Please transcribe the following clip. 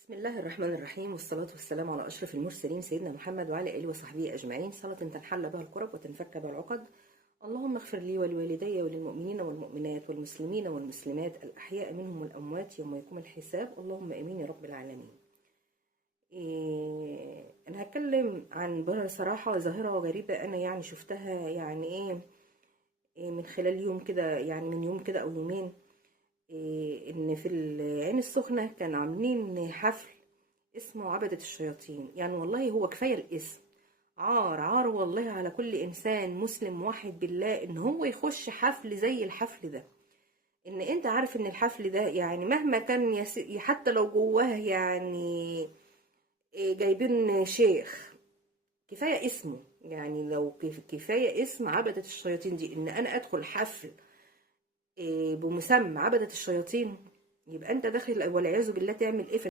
بسم الله الرحمن الرحيم، والصلاة والسلام على أشرف المرسلين سيدنا محمد وعلى آله وصحبه أجمعين. صلاة تنحل بها الكرب وتنفك بها العقد. اللهم اغفر لي ولوالدي وللمؤمنين والمؤمنات والمسلمين والمسلمات الأحياء منهم والأموات يوم يقوم الحساب. اللهم آمين يا رب العالمين. أنا هتكلم عن بصراحة ظاهرة غريبة أنا شفتها من خلال يوم كده، من يوم كده أو يومين. إن في العين السخنة كانوا عاملين حفل اسمه عبدة الشياطين. والله هو كفاية الاسم، عار عار والله على كل إنسان مسلم موحد بالله إن هو يخش حفل زي الحفل ده. إن أنت عارف إن الحفل ده مهما كان حتى لو جواه جايبين شيخ، كفاية اسمه. لو كفاية اسم عبدة الشياطين دي، إن أنا أدخل حفل بمسمى عبدة الشياطين، يبقى أنت داخل والعياذ بالله تعمل إيه؟